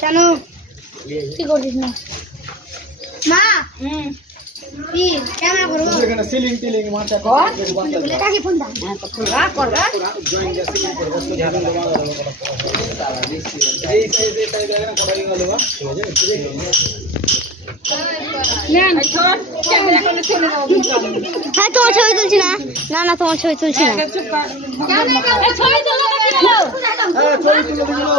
কেন কি করছিস না মা কি ক্যামেরা করব এখানে সিলিং টিলিং মাথা কর এটা কি ফোন দাও হ্যাঁ তো করবা জয়েন দা সিলিং করব তো ঝাড়ন দেওয়া তারা দেখছি এই সাইডে দেখেন কড়াই গেল বা হ্যাঁ তোমার ছবি তুলছি না না না তোমার ছবি তুলছি না ছবি তুলো না কি হলো হ্যাঁ ছবি তুলে দিলো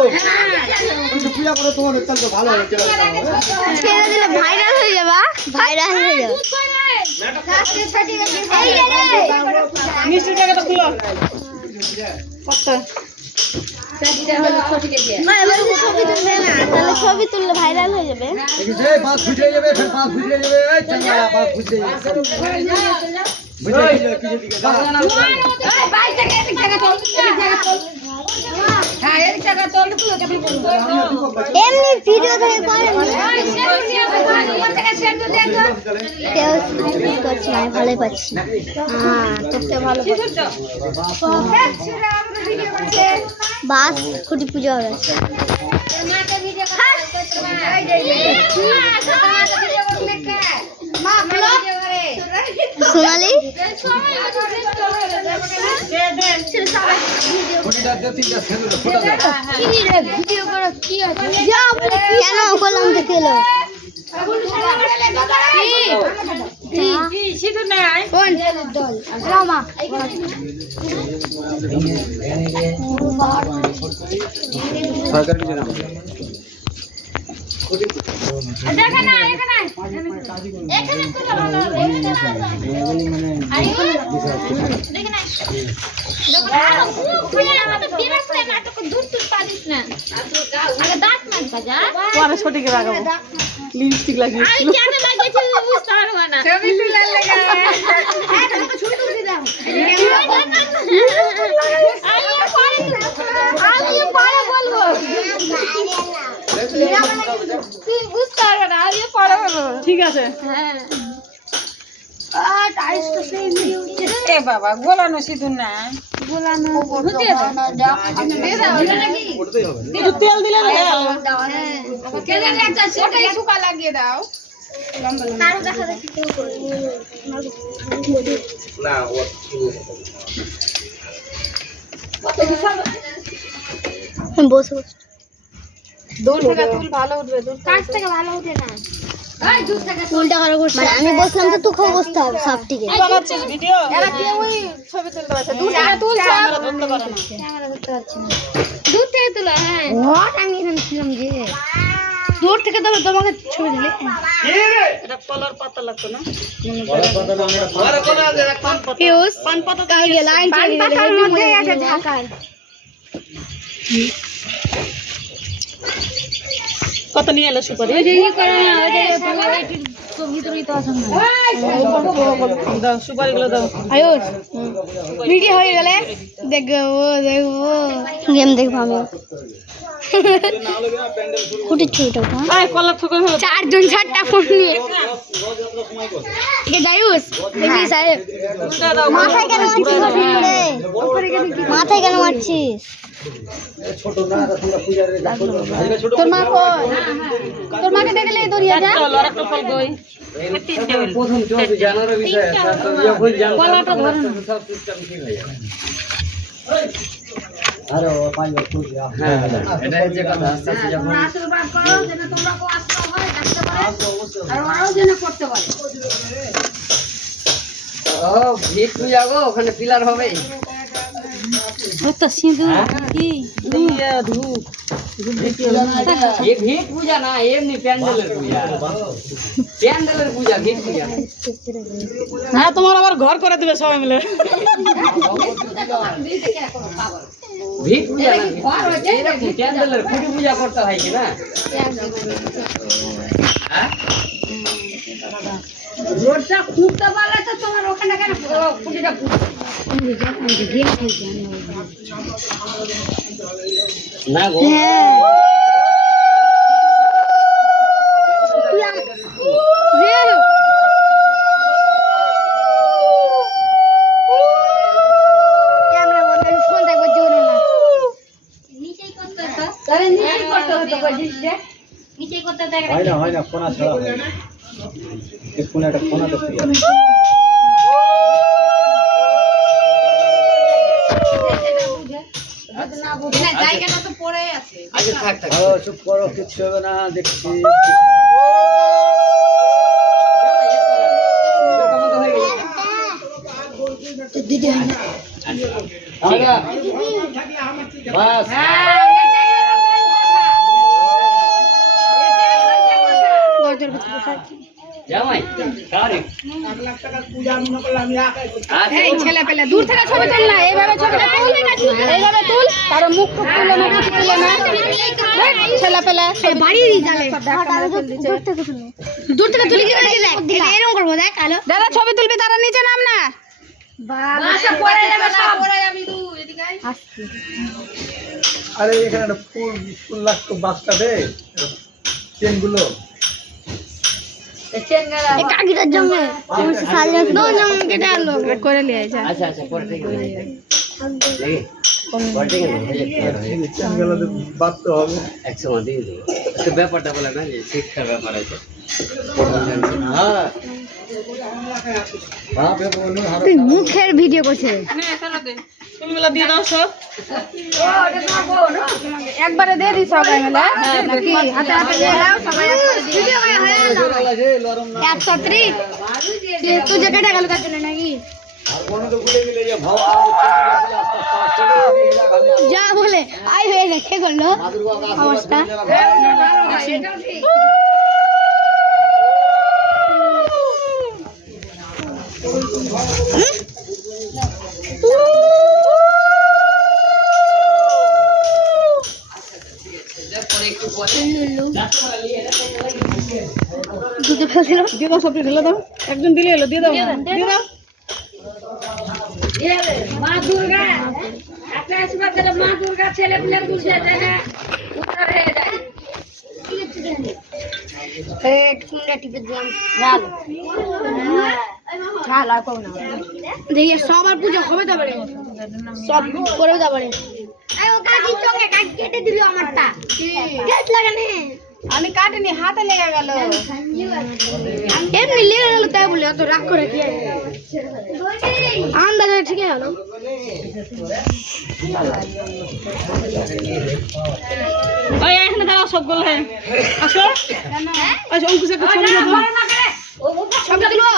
কিন্তু পূজা করে তোমাদের তাহলে তো ভালো হবে ছেড়ে দিলে ভাইরাল হয়ে যাবে ভাইরাল হয়ে যাবে মিষ্টি টাকাটা খুলো কত ছবি তুললে ভাইরাল হয়ে যাবে পাঁচ ফুটে যাবে ফের পাঁচ ফুটে যাবে এই চাঙ্গা পাঁচ ফুটে যাবে বুঝাই কি দিকে এমনি ভিডিও থেকে করেন কেউ করছে না ভালোই পাচ্ছি হ্যাঁ করতে ভালো বাস খুঁটি পুজো হবে সোনালি কেন করলাম দেখে এলো ছোটিকে লাগাবো লিপস্টিক লাগিয়ে ঠিক আছে এ বাবা গোলানো সিঁদুর না তেল দিলে লাগিয়ে দাও বসে বসে দূর থেকে তুল ভালো উঠবে দূর কাছ থেকে ভালো উঠে না উল্টা করে বসে আমি বসলাম তো তোকেও বসতে হবে সবটিকে বানাচ্ছিস ভিডিও এরা কি ওই ছবি তুলতে পারছে দূর থেকে তুল ক্যামেরা ধরতে পারে না ক্যামেরা ধরতে পারছি না দূর থেকে তোলা হ্যাঁ হোয়াট আমি এখানে ছিলাম যে দূর থেকে তবে তোমাকে ছবি দিলে এটা কলার পাতা লাগতো না পিউস পান পাতা কালকে লাইন পান পাতার মধ্যে আছে ঢাকায় কত নিয়ে এলো সুপারি ওই যে ই করে না ওই যে তো ভিতরেই তো আছে না দাও সুপারি গুলো দাও আয়ুষ ভিডিও হয়ে গেলে দেখবো দেখবো গেম দেখবো আমি ফুটের ছবিটা আয় কলার ঠুকো হলো চারজন চারটা ফোন নিয়ে কে যাইউস দেখি সাহেব মাথায় কেন মারছিস মাথায় কেন মারছিস তোর মা কই তোর মাকে দেখলে দরিয়া যা চল আর একটা ফল কই প্রথম চলবে জানার বিষয় যখন জানতে গলাটা ধরে না সব সিস্টেম ঠিক হয়ে যাবে আরে ও পাঁচ বছর হ্যাঁ এটা হচ্ছে কথা আস্তে আস্তে যখন আশীর্বাদ করো যেন তোমরা কো আসতে হয় দেখতে পারে আর আরো যেন করতে পারে ও ভিট পূজা গো ওখানে পিলার হবে ও তো সিঁদুর কি দিয়া ধূপ ये ভিট পূজা না এমনি প্যান্ডেলের পূজা প্যান্ডেলের পূজা ভিট পূজা হ্যাঁ তোমার আবার ঘর করে দিবে সবাই মিলে ভিট পূজা না এরকম প্যান্ডেলের খুঁটি পূজা করতে হয় কি না হ্যাঁ রোডটা খুঁজতে পারলে তো তোমার ওখানে কেন খুঁটিটা না গো হ্যাঁ ক্যামেরা বন্ধ ফোন দেখো জোরে না নিচেই করতে তো তাহলে নিচে করতে হতো বলছিস রে নিচে করতে দেখ হয় না কোনা ছাড়া হয় না এই কোনা একটা কোনা দেখতে জায়গাটা তো পড়ে আছে আচ্ছা থাক থাক ও চুপ করো কিচ্ছু হবে না দেখছি আগা বাস জামাই কারে এই ছেলে পেলে দূর থেকে ছবি তুল না এইভাবে ছবিটা তুল এইভাবে তুল কারো মুখ টুক তুলে না কিছু তুলে না ছেলে পেলে বাড়ি যাবে দূর থেকে তুলি কি দেখ এরকম করবো দেখ আলো দাদা ছবি তুলবি তারা নিচে নাম না বাসা পড়ে যাবে সব পড়ে যাবি তুই এদিকে আয় আরে এখানে একটা ফুল লাগতো বাসটা দে চেনগুলো চেন গেলা এই কাকিটার জন্য সাজা দো জন্য কেটে আলো করে লিয়ে যা আচ্ছা আচ্ছা পরে ঠিক আছে লাগে পরে ঠিক আছে চেনগুলো বাঁধতে হবে এক সময় দিয়ে দেবো তো ব্যাপারটা বলে না যে শিক্ষার ব্যাপার আছে হ্যাঁ বাপ রে বলুন তুই মুখের ভিডিও করছিস ছবিগুলো দিয়ে দাও সব একবারে দিয়ে দিস সবাই মিলে নাকি হাতে হাতে দিয়ে দাও সবাই ভিডিও হয়ে লরম না 130 তুই যে কেটে গেল কার জন্য নাকি আর কোনো তো গুলে মিলে যা ভাও যা বলে আই হয়ে গেছে করলো অবস্থা দুটো ফেলছিল দিয়ে দাও সবটি ঢেলে দাও একজন দিলে এলো দিয়ে দাও দিয়ে দাও মা দুর্গা একটা আসবার গেলে মা দুর্গা ছেলে পিলে বুঝে যায় না উত্তর হয়ে যায় কুন্ডা টিপে দিলাম ঝাল ঝাল আর পাবো না দেখি সবার পুজো হবে তো পারে সব করে তো পারে আই ও কাকি চোখে কাকি কেটে দিল আমারটা কেট লাগানে আমি কাটিনি হাতে লেগে গেল এমনি লেগে গেল তাই বলে অত রাগ করে কি আন্দাজে ঠিক গেল ওই এখানে দাও সবগুলো হ্যাঁ আসো আচ্ছা অঙ্কুশ একটা ছবি দাও ছবি তুলো